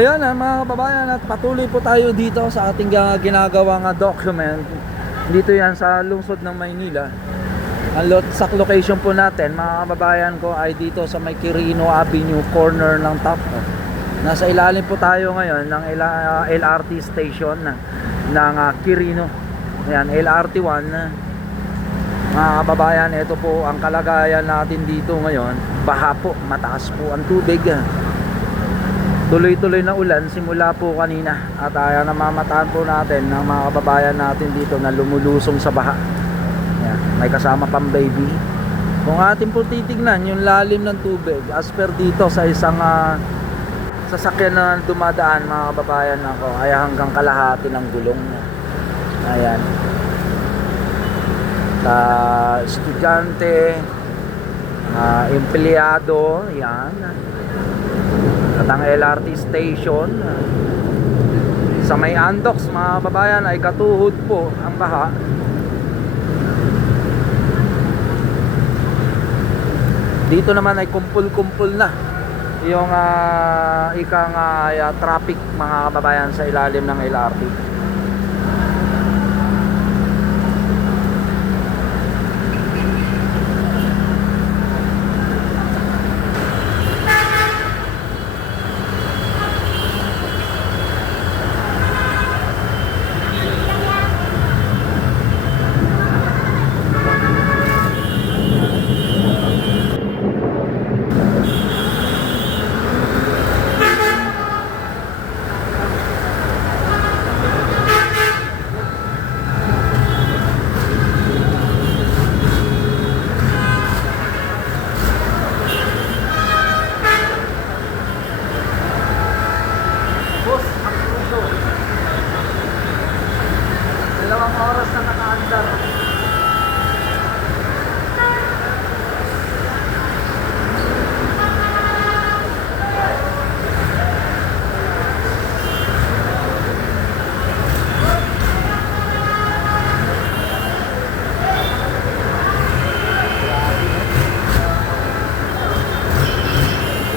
Ayun mga kababayan, at patuloy po tayo dito sa ating ginagawang document. Dito yan sa lungsod ng Maynila. Ang exact location po natin mga kababayan ko ay dito sa may Quirino Avenue, corner ng Top. Nasa ilalim po tayo ngayon ng LRT station ng Quirino. Ayan, LRT1. Mga kababayan, ito po ang kalagayan natin dito ngayon. Baha po, mataas po ang tubig. Tuloy-tuloy na ulan simula po kanina. At ayan, namamataan po natin ng mga kababayan natin dito na lumulusong sa baha. Ayan, may kasama pang baby. Kung atin po titignan yung lalim ng tubig as per dito sa isang sasakyan na dumadaan mga kababayan ako, ay hanggang kalahati ng gulong niya. Ayan, estudyante, empleyado, yan. At ang LRT station sa may Andox mga kababayan ay katuhod po ang baha. Dito naman ay kumpul-kumpul na yung traffic mga kababayan sa ilalim ng LRT. Dalawang oras na nakaandar.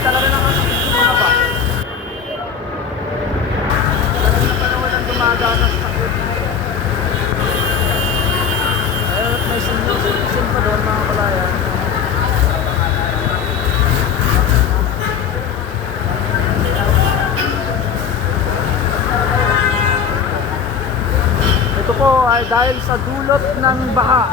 Talaga naman mga ba? Talaga na panahon ang gumaganas sa may senior citizen pa doon mga kabayan. Ito po ay dahil sa dulot ng baha.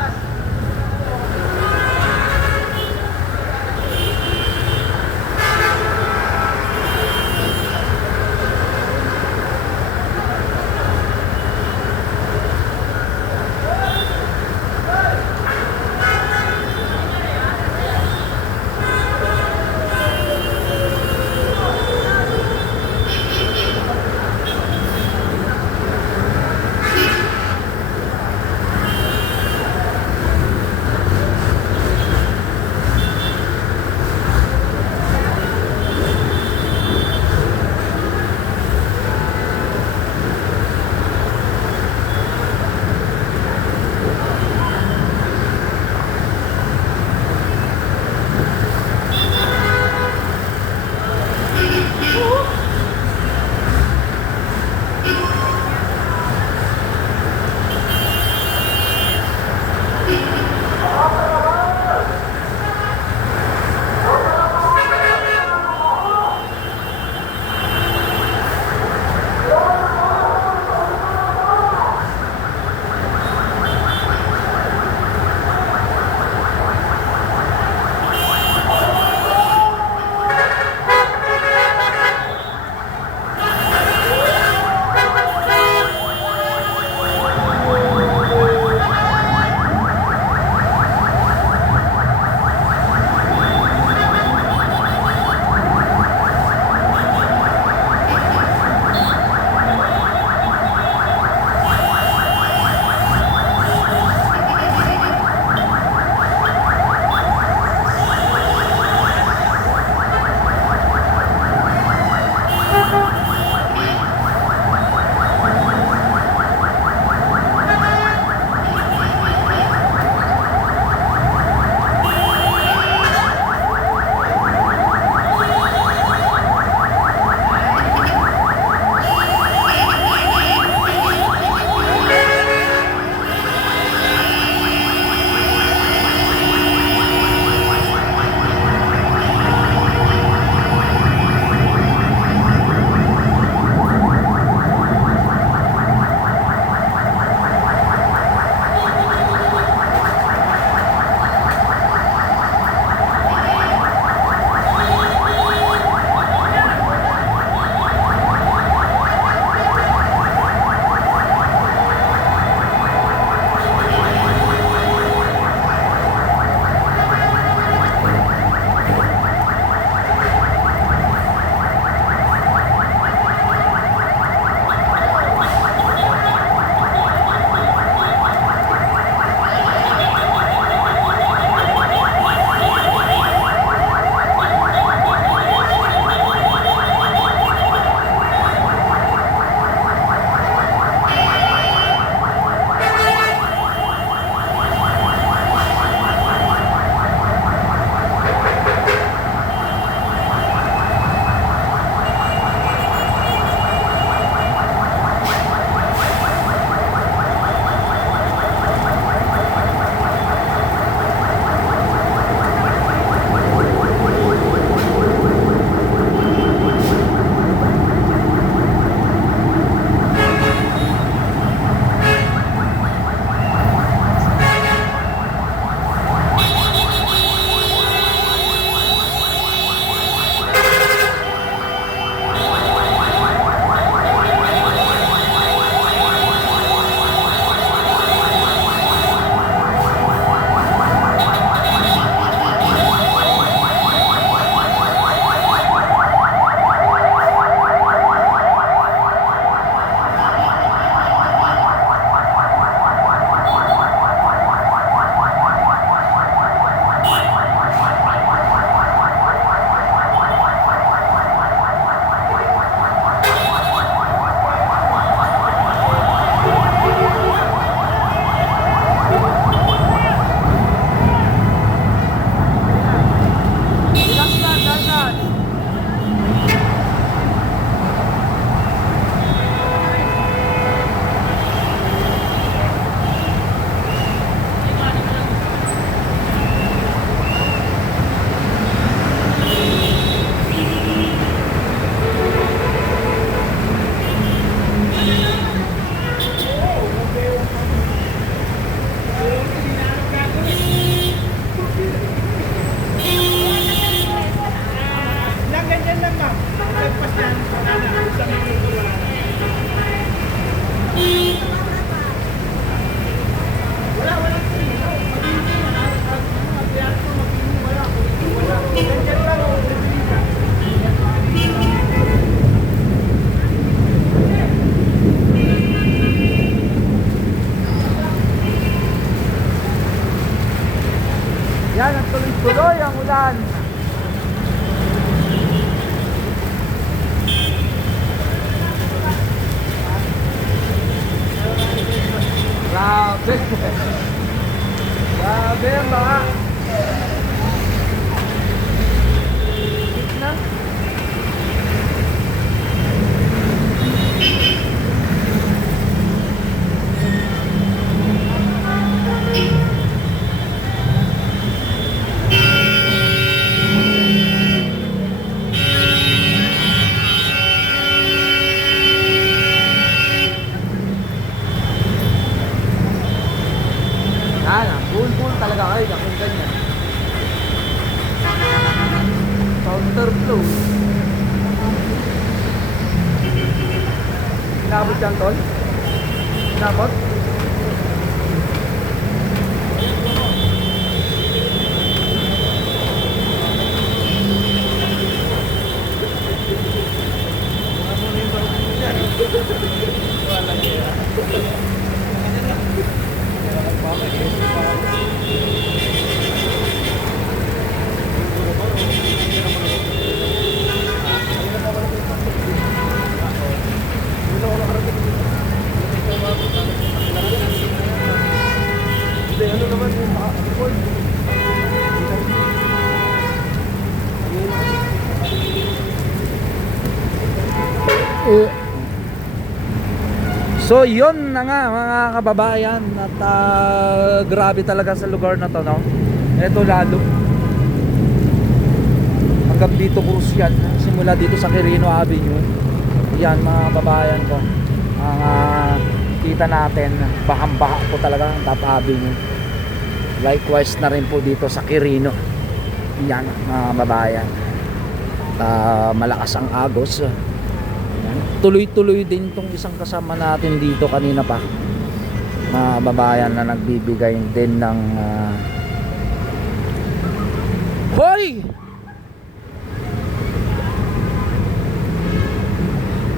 Inabot yan, tol? Inabot? So yun na nga mga kababayan, at grabe talaga sa lugar na to, no? Ito lalo hanggang dito cruise yan, simula dito sa Quirino Avenue. Yan mga kababayan ko, ang kita natin, bahang-baha po talaga ang Top Avenue. Likewise na rin po dito sa Quirino. Yan mga kababayan, malakas ang agos. Tuloy-tuloy din tong isang kasama natin dito kanina pa, mga babayan, na nagbibigay din ng hoy!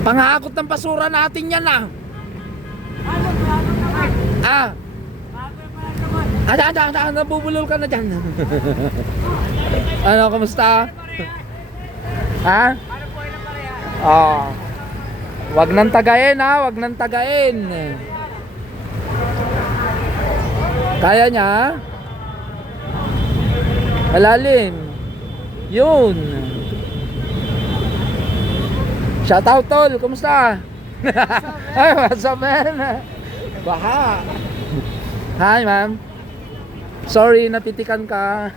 Panghakot ng basura natin yan ah! Nabubulol ka na dyan. Ano, kamusta? Ha? Wag nang tagain ha, wag nang tagain. Kaya niya? Malalim. Yun. Shout out tol, kumusta? Ay, what's up man? Baha. Hi ma'am. Sorry, napitikan ka.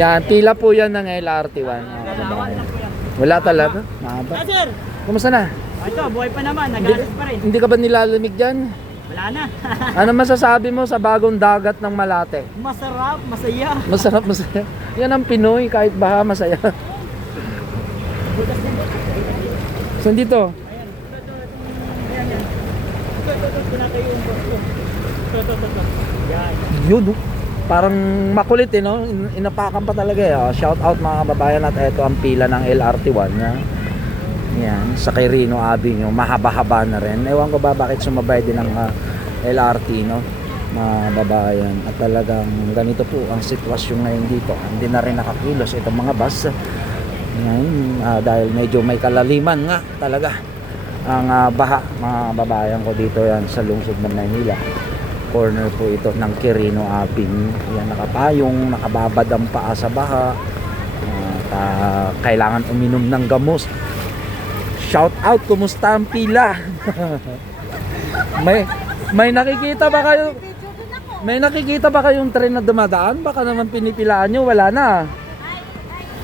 Yan, tila po yan ng LRT1. Wala talaga. Mahaba. Sir! Kumusta na? Ito, buhay pa naman. Nagalas pa rin. Hindi ka ba nilalamig dyan? Wala na. Ano masasabi mo sa bagong dagat ng Malate? Masarap, masaya. Masarap, masaya. Yan ang Pinoy, kahit baha, masaya. Saan dito? Ayan. Ayan. Ito. Pinatay yung boss. Ito. Yan. Yun, no? Parang makulit no? Inapakan pa talaga eh. Shout out mga kababayan, at ito ang pila ng LRT1 yan, sa Quirino Avenue. Mahaba-haba na rin. Ewan ko ba bakit sumabay din ng LRT, no? Mga kababayan. At talagang ganito po ang sitwasyon ngayon dito. Hindi na rin nakakilos itong mga bus. Yan, dahil medyo may kalaliman nga talaga ang baha, mga kababayan ko dito yan sa lungsod ng Maynila. Corner po ito ng Quirino Avenue. Yan, nakapayong, nakababad ang paa sa baha. Kailangan uminom ng gamos. Shout out, kumusta ang pila? may nakikita ba kayo? May nakikita ba kayong tren na dumadaan? Baka naman pinipilaan nyo, wala na.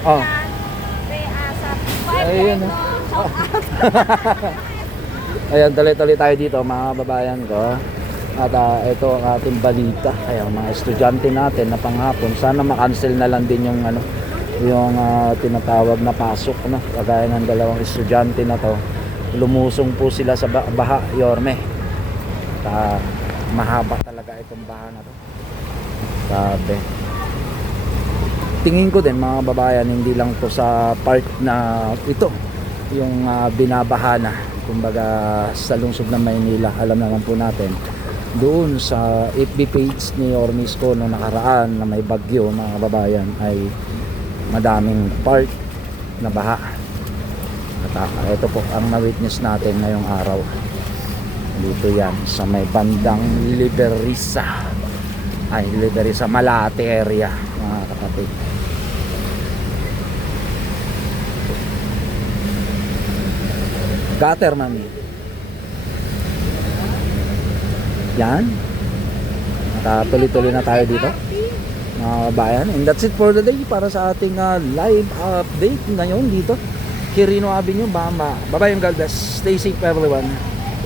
Oh. Ayun. Ayan, tuloy-tuloy tayo dito mga babayan ko. At ito ang ating balita. Kaya mga estudyante natin na panghapon, sana makancel na lang din yung yung tinatawag na pasok, no? Kagaya ng dalawang estudyante na to, lumusong po sila sa baha, Yorme. Mahaba talaga itong baha na to. Sabi, tingin ko din mga babayan, hindi lang to sa part na ito yung binabaha na, kumbaga sa lungsod ng Maynila. Alam naman po natin doon sa FB page ni Ormisco noong nakaraan na may bagyo, mga kababayan, ay madaming part na baha. At ito po ang na-witness natin ngayong araw. Dito yan sa may bandang Liberisa, Malate area, mga kapatid. Gutter, mami. Yan. Tuloy-tuloy na tayo dito, mga kabayan. And that's it for the day para sa ating live update ngayon dito Quirino Avenue, Bama. Bye bye, God bless. Stay safe everyone.